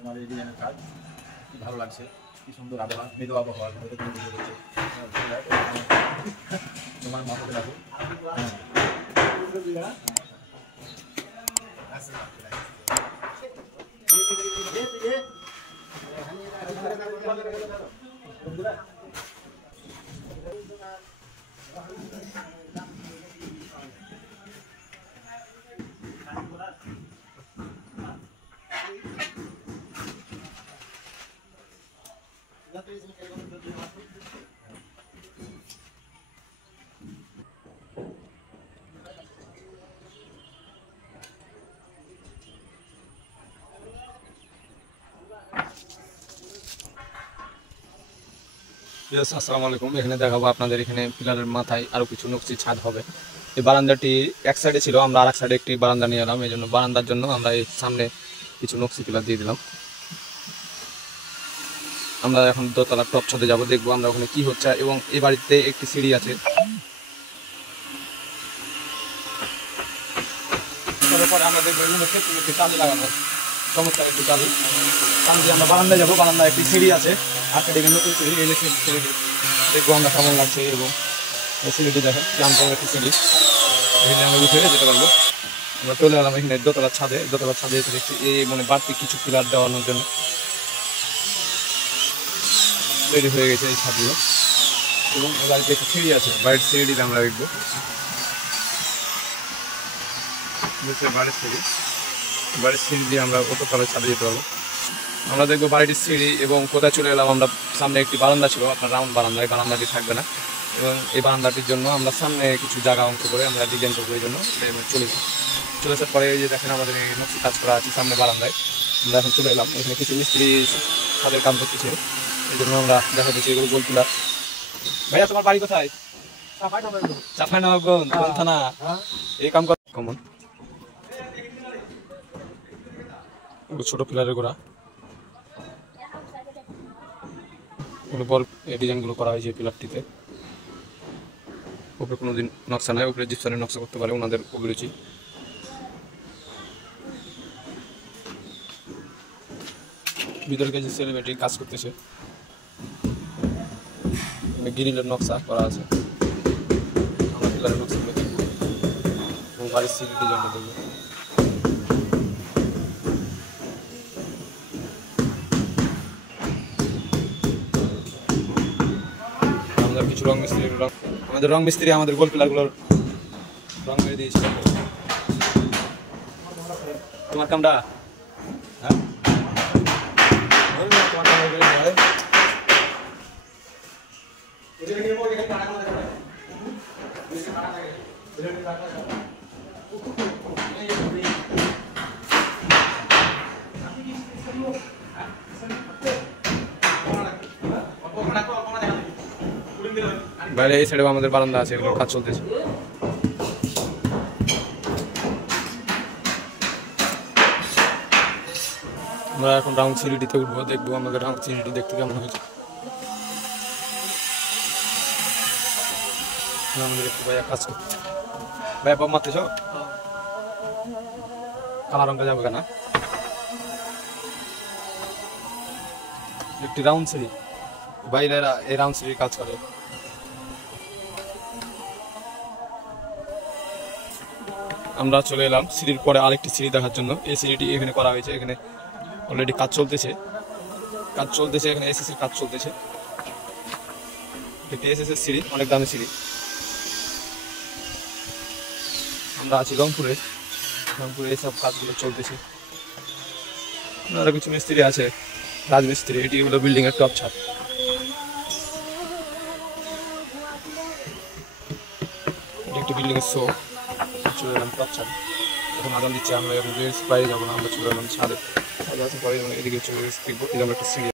তোমার এই ডিজাইনের কাজ কি ভালো লাগছে, কি সুন্দর আবহাওয়া, মৃদু আবহাওয়া তোমার মাথাতে রাখো। আসসালামু আলাইকুম। এখানে দেখাবো আপনাদের এখানে পিলারের মাথায় আরো কিছু নকশি ছাদ হবে। এই বারান্দাটি এক সাইডে ছিল, আমরা আরেক সাইডে একটি বারান্দা নিয়ে এলাম। এই জন্য বারান্দার জন্য আমরা এই সামনে কিছু নকশি পিলার দিয়ে দিলাম। আমরা এখন দোতলা টপ ছাদে যাবো, দেখবো আমরা ওখানে কি হচ্ছে। এবং এই বাড়িতে একটি সিঁড়ি আছে, পরে আমরা দেখবো একটি টালি লাগানো, চমৎকার একটি টালি। টান দিয়ে আমরা বারান্দায় যাবো। বারান্দায় একটি সিঁড়ি আছে, আজকে দেখে নতুন সিঁড়ি, সিঁড়িটি দেখবো আমরা কেমন লাগছে। এবং এই সিঁড়িটি দেখেন জানতাম একটি সিঁড়ি, এখানে আমরা উঠে যেতে পারবো। আমরা চলে এলাম এখানে দোতলার ছাদে। দোতলার ছাদে এসে দেখছি এই মানে বাড়তি কিছু পিলার দেওয়ানোর জন্য তৈরি হয়ে গেছে এই ছাদগুলো। এবং বাড়িতে একটি সিঁড়ি আছে, বাড়ির সিঁড়িটিতে আমরা দেখবো বাড়ির সিঁড়ি। বাড়ির সিঁড়ি দিয়ে আমরা অততলার ছাদে যেতে পারবো। আমরা দেখবো বাড়িটির সিঁড়ি। এবং কোথায় চলে এলাম আমরা, সামনে একটি বারান্দা ছিল, আপনার রাউন্ড বারান্দা। এই বারান্দাটি থাকবে না, এবং এই বারান্দাটির জন্য আমরা সামনে কিছু জায়গা অংশ করে আমরা ডিজাইন করবো। এই জন্য চলে আসার পরে এই যে দেখেন আমাদের এই নকশি কাজ করা আছে সামনে বারান্দায়। আমরা এখন চলে এলাম, এখানে কিছু মিস্ত্রি ছাদের কাম করতেছে। এই জন্য আমরা দেখা দিচ্ছি এগুলো গোল পিলার। ভাইয়া তোমার বাড়ি কোথায়? চাঁপাইনবাবগঞ্জ। কোন থানা? এই কাম করা কমন। ছোট পিলারের গোড়া বল এই ডিজাইনগুলো করা হয়েছে পিলারটিতে। উপরে কোনোদিন নকশা নাই, উপরে জিপসানের নকশা করতে পারে ওনাদের অভিরুচি। ভিতরে কিছু সেলিব্রিটি কাজ করতেছে, গ্রিলের নকশা করা আছে। আমরা পিলারের নকশাগুলো দেখবো এবং বাড়ির সিঁড়ি ডিজাইনটা দেখবো। কিছু রং মিস্ত্রি, আমাদের রং মিস্ত্রি আমাদের গোল পিলারগুলোর রং মেরে দিয়েছিল। তোমার কামটা বাইরে এই সাইডে আমাদের বারান্দা আছে, এগুলোর কাজ চলতেছে। আমরা এখন রাউন্ড সিঁড়িটিতে উঠবো, দেখবো আমাদের রাউন্ড সিঁড়িটি দেখতে কেমন হয়েছে। আমাদের একটু ভাইয়া কাজ করতে, ভাইয়া পাপ মারতেছ, কালা রঙটা যাবে কেনা। একটি রাউন্ড সিঁড়ি, বাইরেরা এই রাউন্ড সিঁড়ির কাজ করে। আমরা চলে এলাম সিঁড়ির পরে আরেকটি সিঁড়ি দেখার জন্য। এই সিঁড়িটি এখানে করা হয়েছে, এখানে অলরেডি কাজ চলতেছে। এখানে এসএসের কাজ চলতেছে। একটি এসএসের সিঁড়ি, অনেক দামি সিঁড়ি। আমরা আছি রংপুরে এইসব কাজগুলো চলতেছে। আরো কিছু মিস্ত্রি আছে, রাজমিস্ত্রি। এটি হলো বিল্ডিং এর টপ ছাদ। একটি বিল্ডিং এর শো। চলে এলাম টপ ছাদ, এখন আদান দিচ্ছে। আমরা এখন বাইরে যাবো না, আমরা চলে এলাম ছাদে। পরে এদিকে চলে গেছি, দেখবো একটা সিঁড়ি